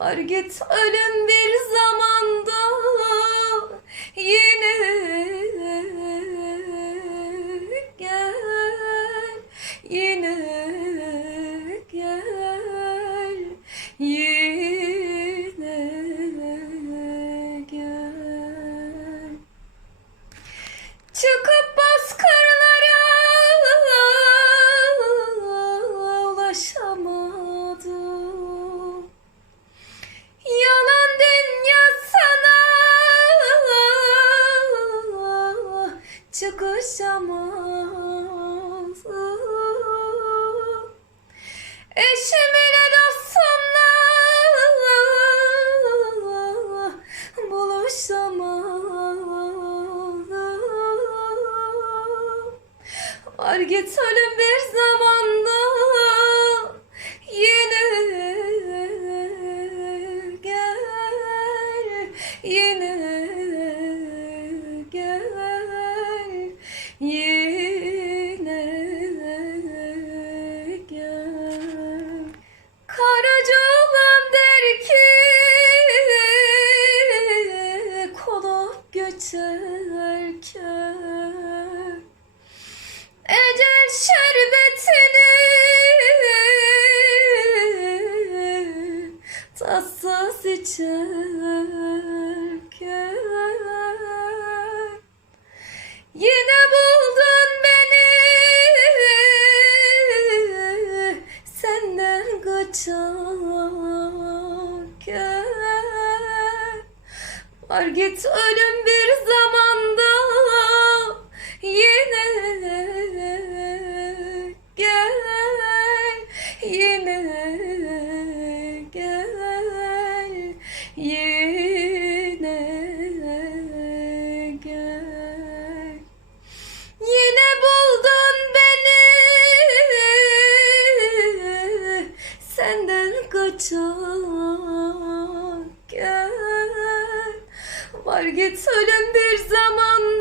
Var ölüm bir Git ölüm bir zamanda yine gel yine gel yine tatsız içerken Yine buldun beni. Senden kaçarken. Var git ölüm bir zamanda Var git ölüm bir zamanda